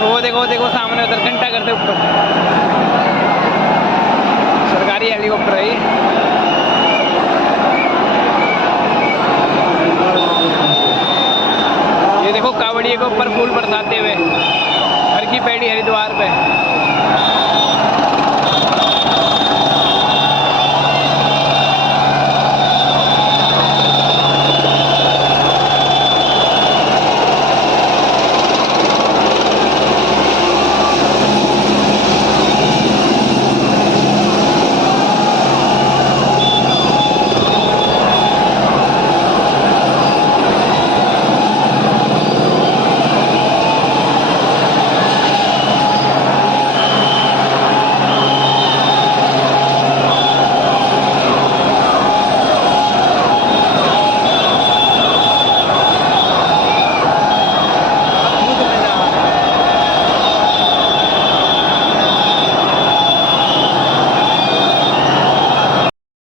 वो देखो सामने उधर घंटा करते ऊपर सरकारी हेलीकॉप्टर है ये देखो कावड़िए के ऊपर फूल बरसाते हुए हर की पैड़ी हरिद्वार पे।